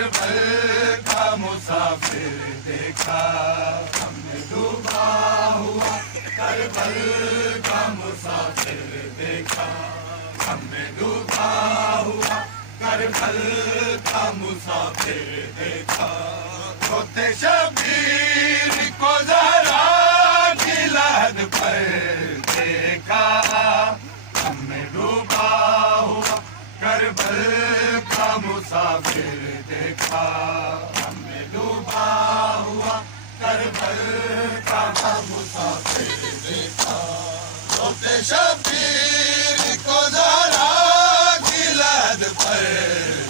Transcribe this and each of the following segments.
کربل کا مسافر دیکھا ہم نے ڈوبا ہوا کربل کا مسافر دیکھا ہم نے ڈوبا ہوا کربل کا مسافر دیکھا روتے شبیر کو ذرا کی لہد پر دیکھا ہم نے ڈوبا ہوا کربل کا مسافر دیکھا ہم نے ڈوبا ہوا کربل کا مسافر دیکھا روتے شبیر کو ذرا کی لہد پر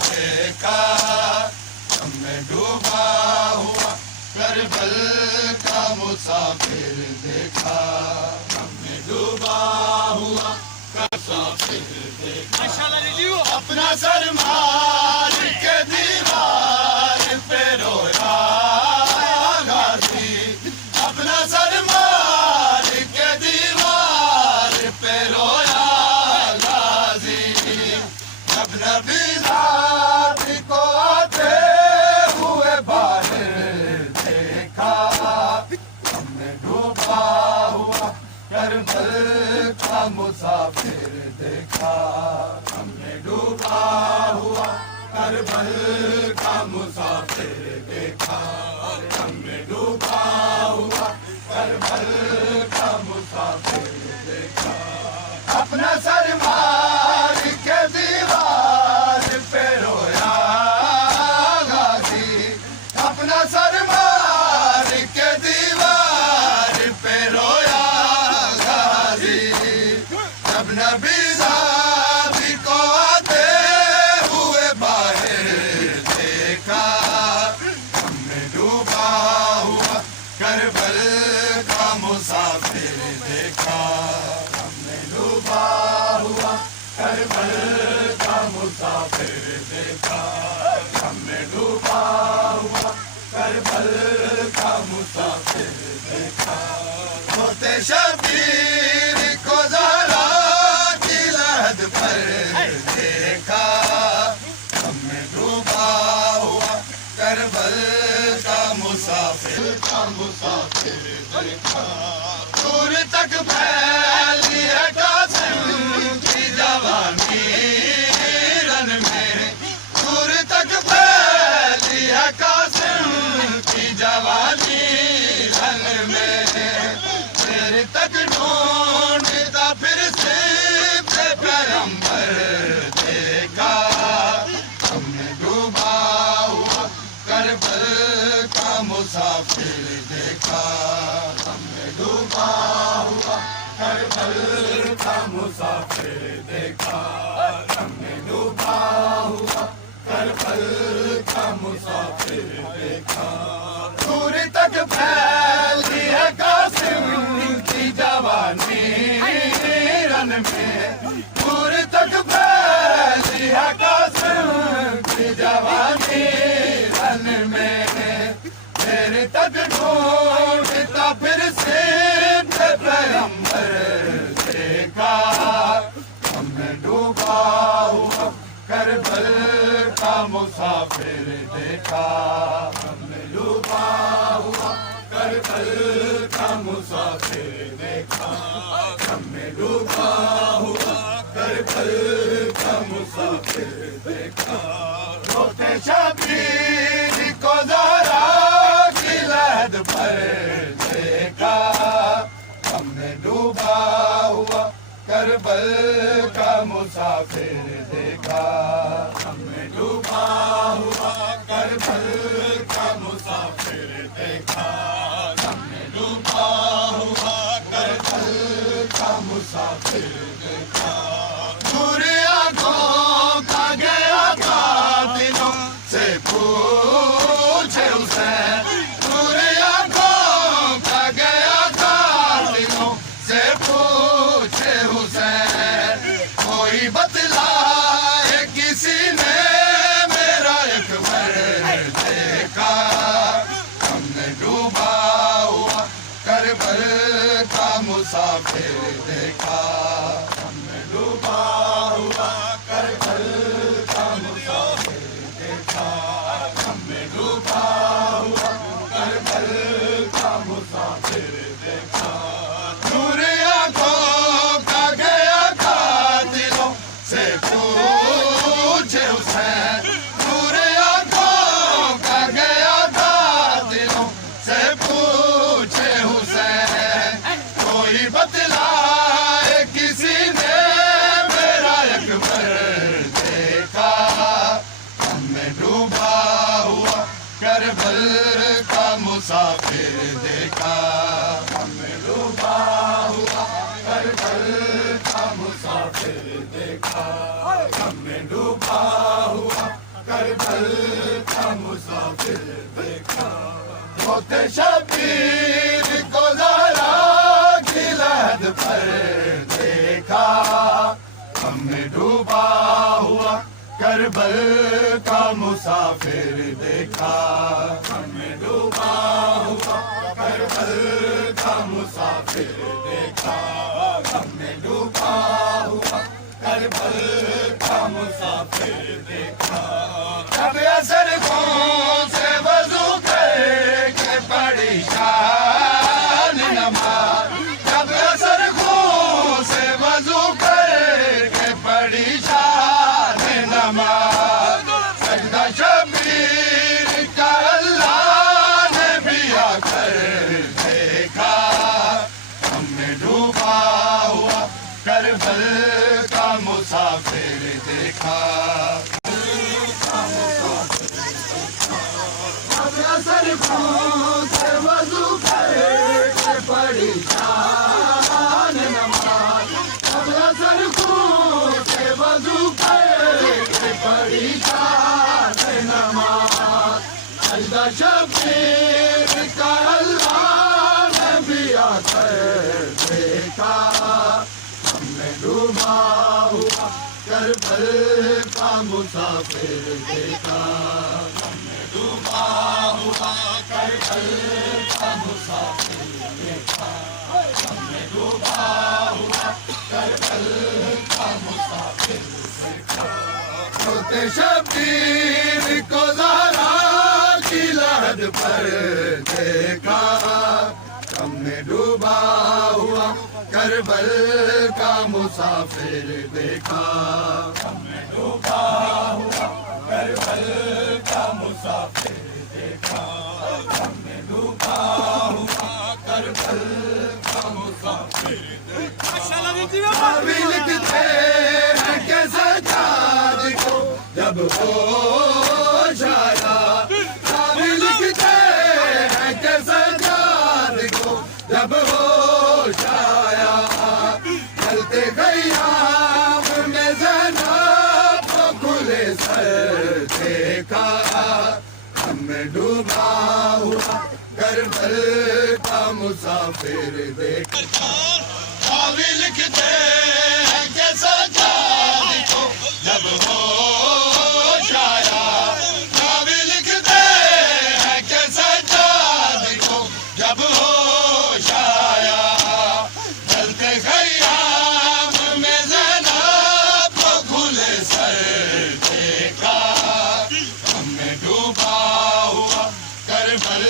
دیکھا ہم نے ڈوبا ہوا کربل کا مسافر دیکھا ہم نے ڈوبا ہوا مسافر دیکھا اپنا سر مار کے دیوار پہ رویا غازی اپنا سر مار کے دیوار پہ رویا غازی جب نبی ذات کو آتے ہوئے باہر دیکھا ہم نے ڈوبا ہوا کربل کا مسافر دیکھا ہم نے ڈوبا ہوا کربل کا مسافر دیکھا ہم نے ڈوبا ہوا کربل کا مسافر دیکھا اپنا سر مار کے دیوار پہ رویا غازی اپنا سر مار کے دیوار پہ رویا غازی جب نبی ذات کو آتے ہوئے باہر دیکھا ہم نے ڈوبا ہوا کربل کا مسافر دیکھا ہم نے ڈوبا ہوا کربل کا مسافر دیکھا ہم نے ڈوبا ہوا کربل کا مسافر دیکھا روتے شبیر کو ذرا کی لہد پر دیکھا ہم نے ڈوبا ہوا کربل کا مسافر دیکھا دور تک پھیلی ہے قاسم کی جوانی رن میں دور تک پھیلی ہے قاسم کی جوانی رن میں دیر تک ڈھونڈتا پھر سے پیغمبر دیکھا ہم نے ڈوبا ہوا کربل کا مسافر دیکھا ہم نے ڈوبا ہوا کربل کا مسافر دیکھا ہم نے ڈوبا ہوا کربل کا مسافر دیکھا دور تک پھیلی ہے قاسم کی جوانی رن میں دور تک پھیلی ہے قاسم کی جوانی رن میں دیر تک ڈھونڈتا پھر سے پیغمبر دیکھا ہم نے ڈوبا ہوا کربل کا مسافر دیکھا ہم نے ڈوبا ہوا کربل کا مسافر دیکھا ہم نے ڈوبا ہوا کربل کا مسافر دیکھا روتے شبیر کو ذرا کی لہد پر دیکھا ہم نے ڈوبا ہوا کربل کا مسافر دیکھا ہم نے ڈوبا ہوا کربل کا مسافر دیکھا ہم نے ڈوبا ہوا کربل کا مسافر دیکھا دور آنکھوں کا گیا تھا دلوں سے پوچھے حسین دور آنکھوں کا گیا تھا دلوں سے پوچھے حسین کوئی بتلائے کسی نے میرا اکبر دیکھا ہم نے ڈوبا ہوا کربل کا مسافر دیکھا ہم نے ڈوبا ہوا کربل کا مسافر دیکھا کربل کا مسافر دیکھا ہم نے ڈوبا ہوا کربل کا مسافر دیکھا ہم نے ڈوبا ہوا کربل کا مسافر دیکھا موت شبیر کو زہرا کی لحد پر دیکھا ہم نے ڈوبا ہوا کربل کا مسافر دیکھا ہم نے ڈوبا ہوا کربل کا مسافر دیکھا ہم نے ڈوبا ہوا کربل کا مسافر دیکھا جب اثر خون سے وضو کر کے پڑی شان نماز جب اثر خون سے وضو کر کے پڑی شان نماز سجدہ شبیر کا اللہ نے بھی آ کر دیکھا ہم نے ڈوبا ہوا کربل کا مسافر دیکھا جب اثر خون سے وضو کر کے پڑی شان نماز جب اثر خون سے وضو کر کے پڑی شان نماز سجدہ شبیر کا اللہ نے بھی آ کر دیکھا ہم نے ڈوبا ہوا کربل کا مسافر دیکھا ہم نے ڈوبا ہوا کربل کا مسافر دیکھا ہم نے ڈوبا ہوا کربل کا مسافر دیکھا موت شبیر کو زہرا کی لحد پر دیکھا ہم نے ڈوبا ہوا کربل کا مسافر دیکھا ہم نے ڈوبا ہوا کربل کا مسافر دیکھا ہم نے ڈوبا ہوا کربل کا مسافر دیکھا بھی لکھتے ہیں کہ سجاد کو جب ہوش آیا بھی لکھتے ہیں کہ سجاد کو جب ہوش آیا چلتے خیام میں زینب کو کھلے سر دیکھا ہم نے ڈوبا ہوا کربل کا مسافر دیکھا بھی لکھتے ہیں کہ سجاد کو جب ہوش آیا بھی لکھتے ہیں کہ سجاد کو جب ہوش آیا چلتے خیام میں زینب کو کھلے سر دیکھا ہم نے ڈوبا ہوا کربل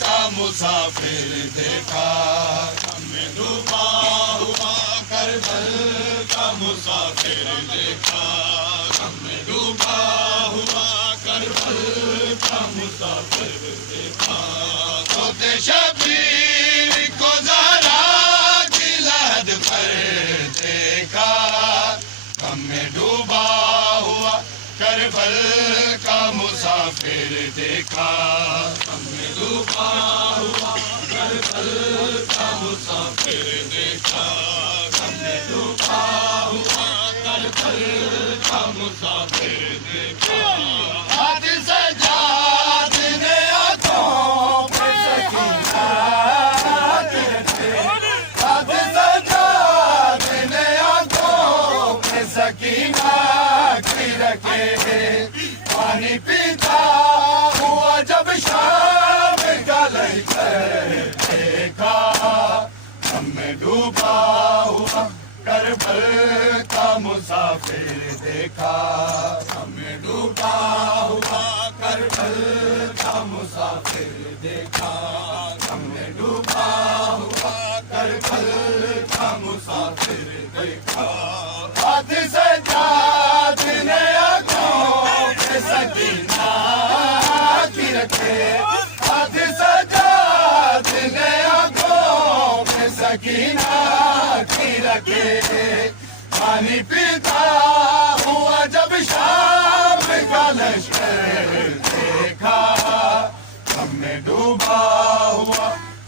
کا مسافر دیکھا ہم نے ڈوبا ہوا کربل کا مسافر دیکھا ہم نے ڈوبا ہوا کربل کا مسافر دیکھا موت شبیر کو زہرا کی لحد پر دیکھا ہم نے ڈوبا ہوا کربل کا مسافر دیکھا ہم نے ڈوبا ہوا کربل کا مسافر دیکھا ہم نے ڈوبا ہوا کربل کا مسافر دیکھا ہاتھ سجاد نے آنکھوں پہ سکینہ کی رکھے ہاتھ سجاد نے آنکھوں پہ سکینہ کی رکھے پانی پیتا ہوا جب شام کا لشکر دیکھا ہم نے ڈوبا ہوا کربل کا مسافر دیکھا ہم نے ڈوبا ہوا کربل کا مسافر دیکھا ہم نے ڈوبا ہوا کربل کا مسافر دیکھا ہاتھ سجاد نے آنکھوں پہ سکینہ کی رکھے ہاتھ سجاد نے آنکھوں پہ سکینہ کی رکھے پانی پیتا ہوا جب شام کا لشکر دیکھا